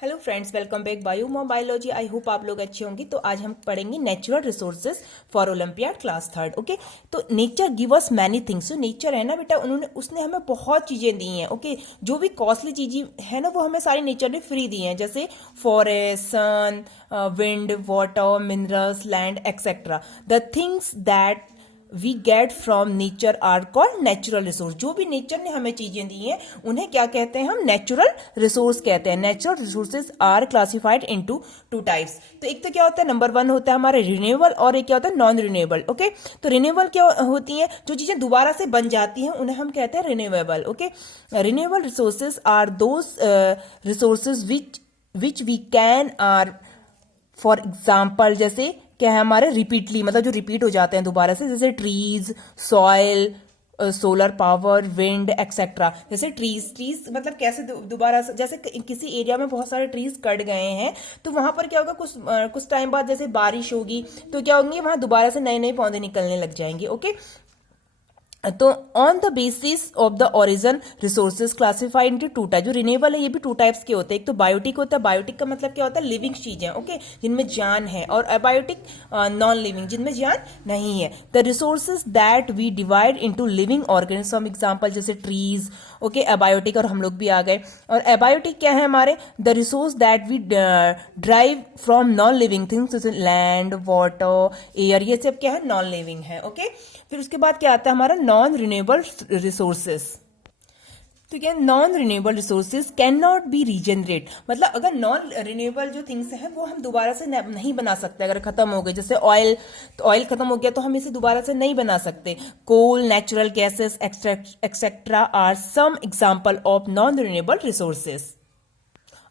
Hello friends, welcome back biology. I hope आप लोग अच्छे होंगे। तो आज हम पढ़ेंगे natural resources for olympiad class third. Okay, तो nature give us many things. जो नेचर है ना बेटा, उसने हमें बहुत चीजें दी हैं। ओके, जो भी कॉस्टली चीजें है ना वो हमें सारी नेचर ने फ्री दी हैं, जैसे forest, sun, wind, water, minerals, land etcetera. The things that we get from nature are called natural resource. जो भी नेचर ने हमें चीजें दी हैं उन्हें क्या कहते हैं? हम नेचुरल रिसोर्स कहते हैं। Natural resources are classified into two types. तो एक तो क्या होता है, नंबर 1 होता है हमारे रिन्यूएबल, और एक क्या होता है नॉन रिन्यूएबल। ओके, तो रिन्यूएबल क्या होती हैं? जो चीजें दोबारा से बन जाती हैं उन्हें हम कहते हैं renewable. Okay, renewable resources are those resources which we can are, for example जैसे क्या है हमारे रिपीटली, मतलब जो रिपीट हो जाते हैं दोबारा से, जैसे trees, soil, solar power, wind etcetera. जैसे ट्रीज मतलब कैसे दोबारा से, जैसे किसी एरिया में बहुत सारे ट्रीज कट गए हैं तो वहां पर क्या होगा, कुछ टाइम बाद जैसे बारिश होगी तो क्या होंगे, वहां दोबारा से नए नए पौधे निकलने लग जाएंगे। ओके, तो on the basis of the origin resources classified into to type. जो रिन्यूएबल है ये भी टू टाइप्स के होते हैं। एक तो बायोटिक होता है। बायोटिक का मतलब क्या होता है? लिविंग चीजें, ओके, जिनमें जान है। और अबायोटिक नॉन लिविंग, जिनमें जान नहीं है। The resources that we divide into living organism, example जैसे ट्रीज। ओके, अबायोटिक, और हम लोग भी आ गए। और अबायोटिक क्या है हमारे? The resource that we drive from non living things, जैसे लैंड, वाटर, एयर, ये सब क्या है? नॉन लिविंग है। ओके, फिर उसके बाद क्या आता है हमारा? Non renewable resources. तो क्या, non renewable resources can not be regenerate. मतलब अगर नॉन रिन्यूएबल जो थिंग्स हैं वो हम दोबारा से नहीं बना सकते। अगर खत्म हो गए, जैसे ऑयल, तो ऑयल खत्म हो गया तो हम इसे दोबारा से नहीं बना सकते। Coal, natural gases etcetera are some example of non renewable resources.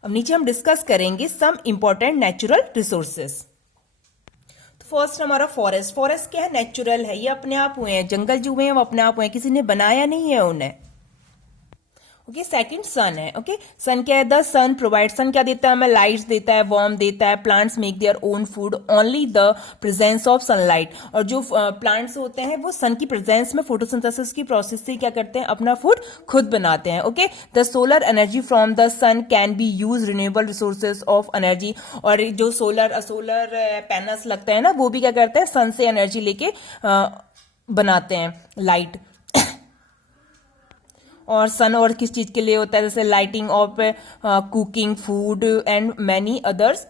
अब नीचे हम डिस्कस करेंगे some important natural resources. First हमारा फॉरेस्ट। फॉरेस्ट क्या है? नेचुरल है, ये अपने आप हुए हैं। जंगल जो हुए हैं वो अपने आप हुए हैं, किसी ने बनाया नहीं है उन्हें। ओके, सेकंड सन है। ओके, सन क्या है? The sun provide. सन क्या देता है हमें? लाइट्स देता है, वार्म देता है। Plants make their own food only the presence of sunlight. और जो प्लांट्स होते हैं वो सन की प्रेजेंस में फोटोसिंथेसिस की प्रोसेस से क्या करते हैं? अपना फूड खुद बनाते हैं। Okay, the solar energy from the sun can be use renewable resources of energy. और जो सोलर पैनल्स लगते हैं ना, वो भी क्या करते हैं? सन से एनर्जी लेके बनाते हैं लाइट। और सन और किस चीज के लिए होता है? जैसे lighting of cooking, food and many others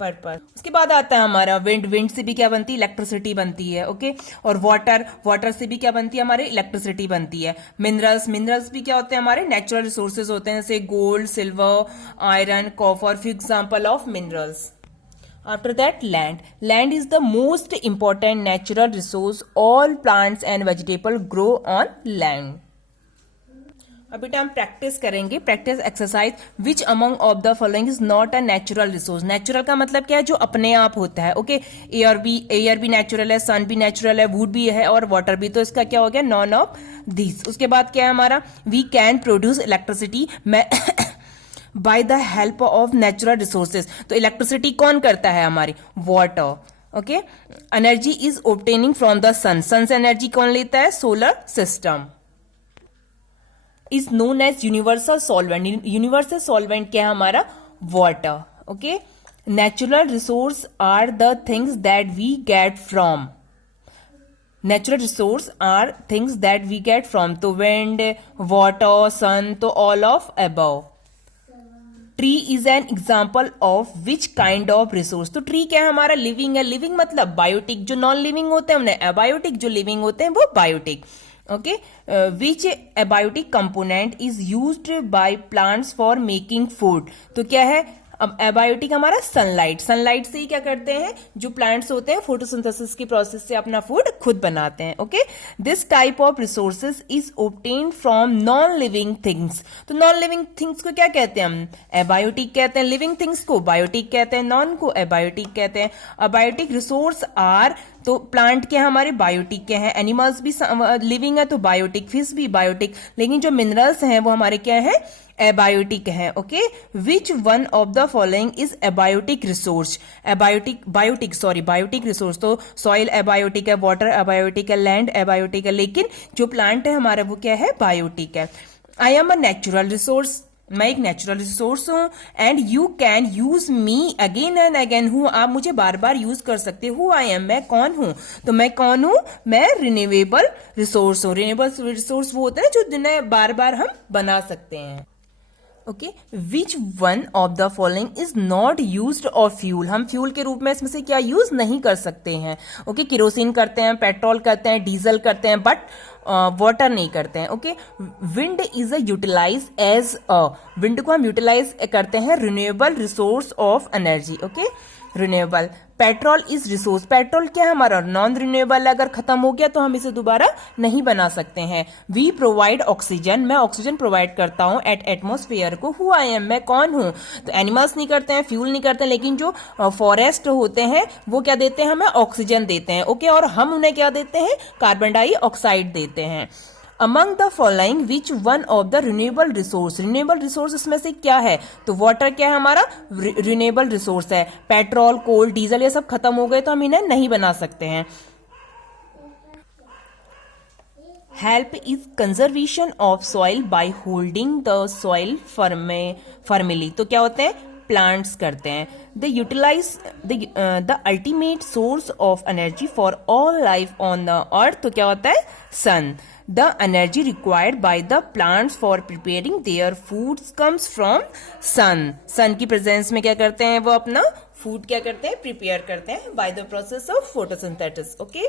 purpose. उसके बाद आता है हमारा विंड। विंड से भी क्या बनती है? इलेक्ट्रिसिटी बनती है। ओके, और वाटर से भी क्या बनती है? हमारे इलेक्ट्रिसिटी बनती है। मिनरल्स भी क्या होते हैं? हमारे नेचुरल रिसोर्सेज होते हैं, जैसे gold, silver, iron, copper, for example of minerals. After that, land is the most important natural resource. All plants and vegetables grow on land. अब बेटा हम प्रैक्टिस करेंगे, practice exercise. Which among of the following is not a natural resource. Natural का मतलब क्या है? जो अपने आप होता है। ओके, एयर भी नेचुरल है, सन भी नेचुरल है, वुड भी है और वाटर भी। तो इसका क्या हो गया? None of this. उसके बाद क्या है हमारा? We can produce electricity by the help of natural resources. तो इलेक्ट्रिसिटी कौन करता है? हमारी water. Okay, energy is obtaining from the sun. Sun से एनर्जी कौन लेता है? Solar system. Is known as universal solvent. Universal solvent क्या है हमारा? Water. Okay, natural resource are the things that we get from. Natural resource are things that we get from. तो wind, water, sun, तो all of above. Tree is an example of which kind of resource. तो tree क्या है हमारा? Living है। Living मतलब biotic. जो non living होते हैं उन्हें अबायोटिक, जो लिविंग होते हैं वो biotic. Okay, which abiotic component is used by plants for making food. तो क्या है अब एबायोटिक? हमारा सनलाइट। सनलाइट से ही क्या करते हैं? जो प्लांट्स होते हैं फोटोसिंथेसिस की प्रोसेस से अपना फूड खुद बनाते हैं। Okay, this type of resources is obtained from non living things. तो नॉन लिविंग थिंग्स को क्या कहते हैं हम? एबायोटिक कहते हैं। लिविंग थिंग्स को बायोटिक कहते हैं, नॉन को एबायोटिक कहते हैं। अबायोटिक रिसोर्स आर, तो प्लांट के हमारे बायोटिक के हैं, एनिमल्स भी लिविंग है तो बायोटिक, फिश भी बायोटिक। लेकिन जो मिनरल्स हैं वो हमारे क्या है? एबायोटिक है। Okay, which one of the following is abiotic resource. Biotic resource. तो सॉइल एबायोटिक है, वाटर एबायोटिक है, लैंड एबायोटिक है, लेकिन जो प्लांट है हमारा वो क्या है? बायोटिक है। I am a natural resource. मैं एक नेचुरल रिसोर्स हूं and you can use me again and again हूं, आप मुझे बार बार यूज कर सकते हो। आई एम, मैं कौन हूं, तो मैं कौन हूं, मैं रिन्यूएबल रिसोर्स हूं। रिन्यूएबल रिसोर्स वो होता है जो जिन्हें बार बार हम बना सकते हैं। Okay, which one of the following is not used of fuel, हम फ्यूल के रूप में इसमें से क्या यूज नहीं कर सकते हैं। ओके, केरोसिन करते हैं, पेट्रोल करते हैं, डीजल करते हैं, बट वाटर नहीं करते हैं। Okay, wind is a utilise as a, wind को हम यूटिलाइज करते हैं renewable resource of energy. Okay, renewable. Petrol is resource, petrol क्या है हमारा, नॉन रिन्यूएबल, अगर खत्म हो गया तो हम इसे दोबारा नहीं बना सकते हैं। वी प्रोवाइड ऑक्सीजन, मैं ऑक्सीजन प्रोवाइड करता हूं एट एटमोस्फेयर को। हु आई एम, मैं कौन हूं, तो एनिमल्स नहीं करते हैं, फ्यूल नहीं करते हैं, लेकिन जो फॉरेस्ट होते हैं वो क्या देते हैं, हमें ऑक्सीजन देते हैं। ओके, और हम उन्हें क्या देते हैं, कार्बन डाइऑक्साइड देते हैं। Among the following which one of the renewable resource, renewable resource में से क्या है, तो वाटर क्या है हमारा, रिन्यूएबल रिसोर्स है। पेट्रोल, कोल, डीजल ये सब खत्म हो गए तो हम इन्हें नहीं बना सकते हैं। Help is conservation of soil by holding the soil firmly, तो क्या होते हैं, प्लांट्स करते हैं। They utilise the ultimate source of energy for all life on the earth, तो क्या होता है, sun. The energy required by the plants for preparing their foods comes from sun, sun की प्रेजेंस में क्या करते हैं, वो अपना फूड क्या करते हैं, प्रिपेयर करते हैं by the process of photosynthesis. Okay,